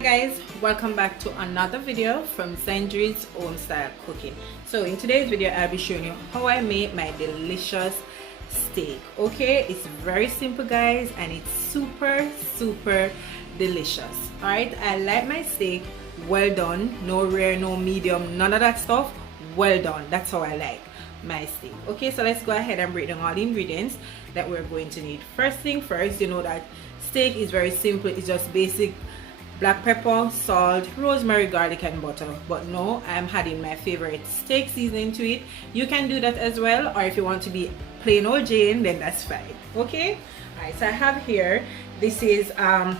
Guys, welcome back to another video from Sandri's Home Style Cooking. So in today's video I'll be showing you how I make my delicious steak. Okay, it's very simple guys, and it's super delicious. All right, I like my steak well done, no rare, no medium, none of that stuff. Well done, that's how I like my steak. Okay, so let's go ahead and break down all the ingredients that we're going to need. First thing first, you know that steak is very simple. It's just basic black pepper, salt, rosemary, garlic and butter. But no, I'm adding my favorite steak seasoning to it. You can do that as well, or if you want to be plain old Jane, then that's fine. Okay, all right, so I have here, this is 1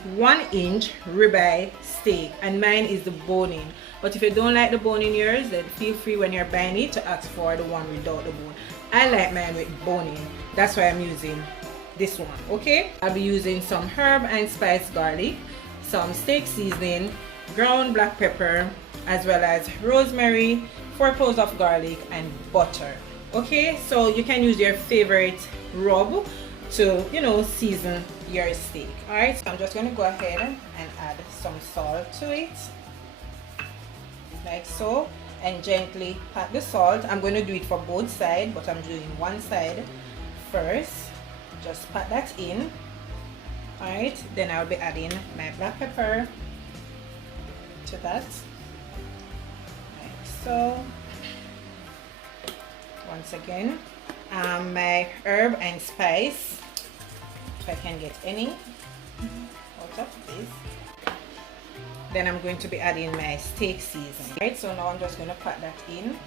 inch ribeye steak, and mine is the bone-in. But if you don't like the bone in yours, then feel free when you're buying it to ask for the one without the bone. I like mine with bone in, that's why I'm using this one. Okay, I'll be using some herb and spice garlic, some steak seasoning, ground black pepper, as well as rosemary, 4 cloves of garlic and butter. Okay, so you can use your favorite rub to, you know, season your steak. All right, so I'm just going to go ahead and add some salt to it like so, and gently pat the salt. I'm going to do it for both sides, but I'm doing one side first. Just pat that in. Alright, then I'll be adding my black pepper to that, like so. Once again, my herb and spice, if I can get any out of this. Then I'm going to be adding my steak seasoning. Right, so now I'm just going to pat that in,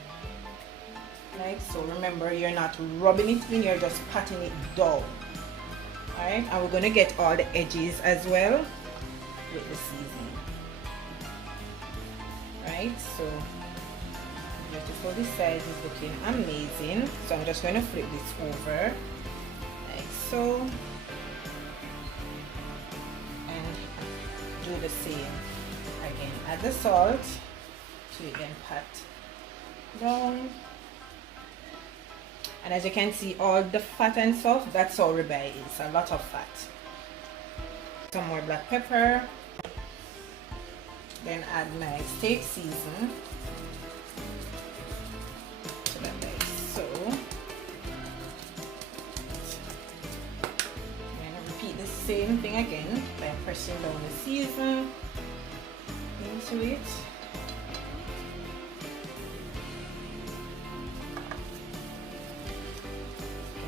like so. Remember, you're not rubbing it in, you're just patting it down. Alright, and we're going to get all the edges as well with the seasoning. Right, so beautiful. This side is looking amazing. So I'm just going to flip this over like so, and do the same again. Add the salt to it, then pat down. And as you can see, all the fat and stuff, that's all ribeye is, a lot of fat. Some more black pepper. Then add my steak season to that like so. And repeat the same thing again by pressing down the season into it.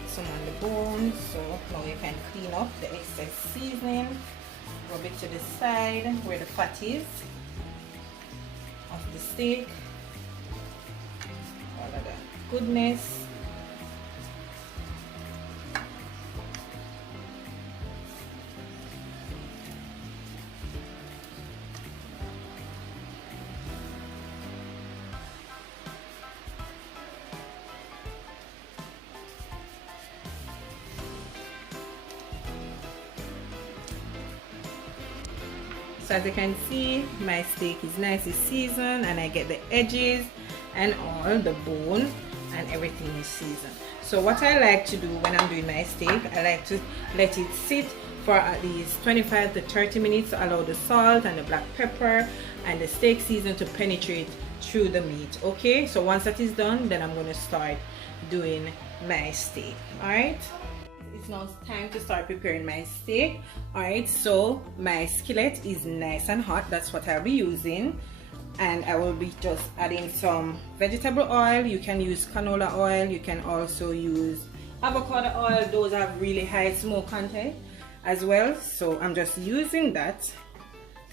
Some on the bone, so now you can clean up the excess seasoning, rub it to the side where the fat is of the steak, all of that goodness. So as you can see, my steak is nicely seasoned, and I get the edges and all the bone and everything is seasoned. So what I like to do when I'm doing my steak, I like to let it sit for at least 25 to 30 minutes to allow the salt and the black pepper and the steak season to penetrate through the meat. Okay, so once that is done, then I'm going to start doing my steak. All right, it's now time to start preparing my steak. All right, so my skillet is nice and hot. That's what I'll be using, and I will be just adding some vegetable oil. You can use canola oil, you can also use avocado oil. Those have really high smoke content as well, so I'm just using that.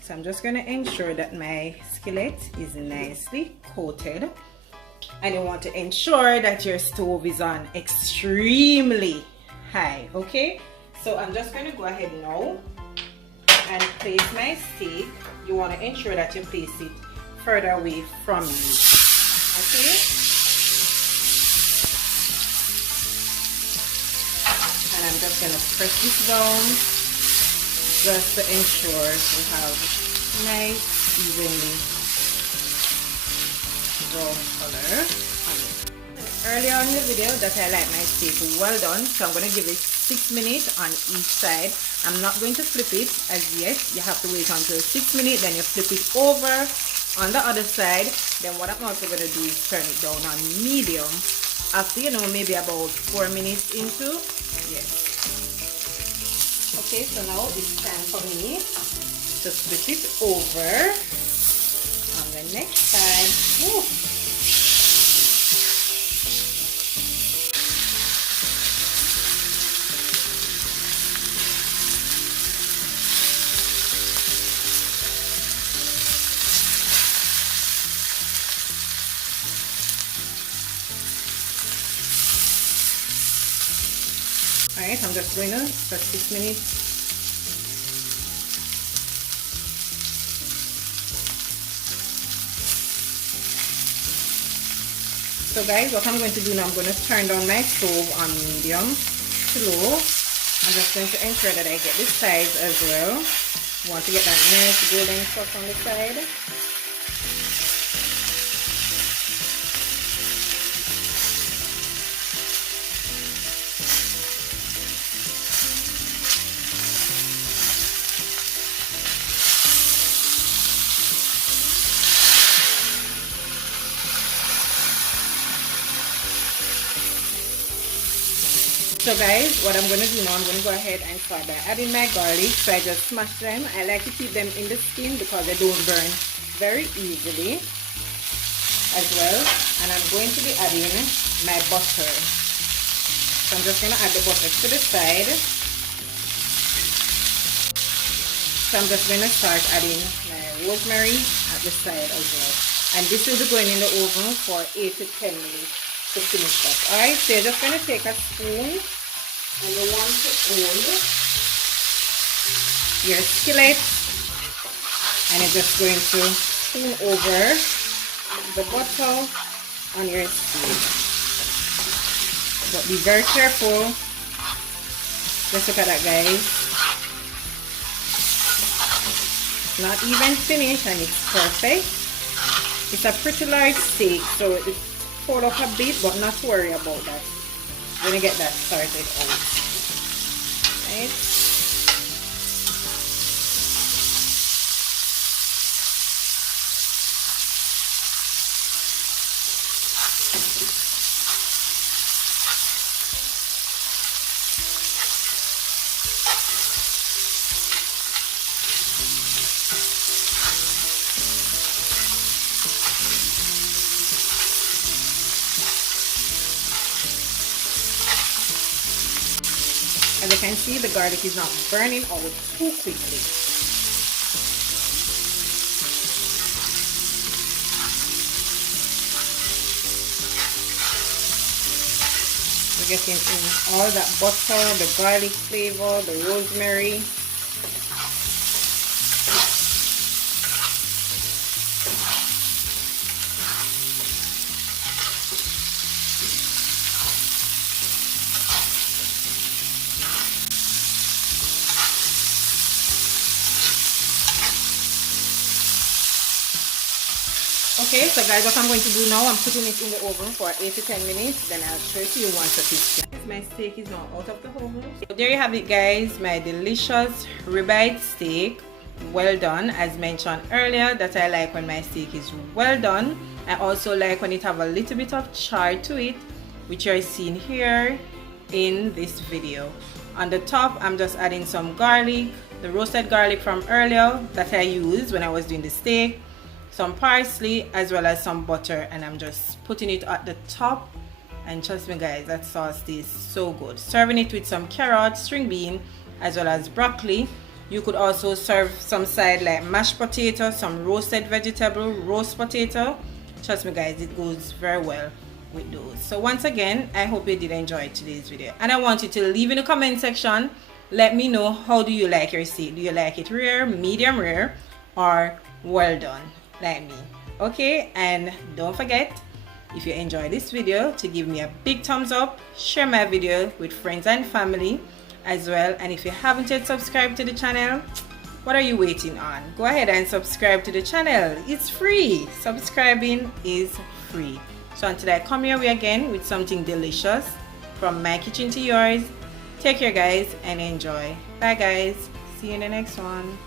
So I'm just going to ensure that my skillet is nicely coated, and you want to ensure that your stove is on extremely high. Okay, so I'm just going to go ahead now and place my steak. You want to ensure that you place it further away from you. Okay, and I'm just going to press this down just to ensure we have nice evenly brown color on it. Earlier on in the video that I like my steak well done, so I'm going to give it 6 minutes on each side I'm not going to flip it as yet. You have to wait until 6 minutes, then you flip it over on the other side. Then what I'm also going to do is turn it down on medium after, you know, maybe about 4 minutes into. Yes. Okay, so now it's time for me to flip it over on the next side. Woo. Alright, I'm just going to for 6 minutes. So guys, what I'm going to do now, I'm going to turn down my stove on medium to low. I'm just going to ensure that I get this side as well. I want to get that nice golden sauce on the side. So guys, what I'm going to do now, I'm going to go ahead and start by adding my garlic. So I just smash them. I like to keep them in the skin because they don't burn very easily as well. And I'm going to be adding my butter. So I'm just going to add the butter to the side. So I'm just going to start adding my rosemary at the side as well. And this will be going in the oven for 8 to 10 minutes to finish that. Alright, so you're just going to take a spoon and you want to hold your skillet and you're just going to spoon over the butter on your spoon. But be very careful. Just look at that, guys. It's not even finished and it's perfect. It's a pretty large steak, so it's pull up a bit, but not to worry about that. We're gonna get that started out. Right? As you can see, the garlic is not burning out too quickly. We're getting in all that butter, the garlic flavor, the rosemary. Okay, so guys, what I'm going to do now, I'm putting it in the oven for 8 to 10 minutes, then I'll show it to you once it's done. My steak is now out of the oven. So there you have it, guys, my delicious ribeye steak. Well done. As mentioned earlier, that I like when my steak is well done. I also like when it have a little bit of char to it, which you're seeing here in this video. On the top, I'm just adding some garlic, the roasted garlic from earlier that I used when I was doing the steak, some parsley, as well as some butter, and I'm just putting it at the top. And trust me, guys, that sauce tastes so good. Serving it with some carrots, string bean, as well as broccoli. You could also serve some side like mashed potato, some roasted vegetable, roast potato. Trust me, guys, it goes very well with those. So once again, I hope you did enjoy today's video, and I want you to leave in the comment section, let me know, how do you like your steak? Do you like it rare, medium rare, or well done like me? Okay, and don't forget, if you enjoyed this video, to give me a big thumbs up, share my video with friends and family as well. And if you haven't yet subscribed to the channel, what are you waiting on? Go ahead and subscribe to the channel. It's free. Subscribing is free. So until I come your way again with something delicious from my kitchen to yours, Take care guys and enjoy. Bye guys, see you in the next one.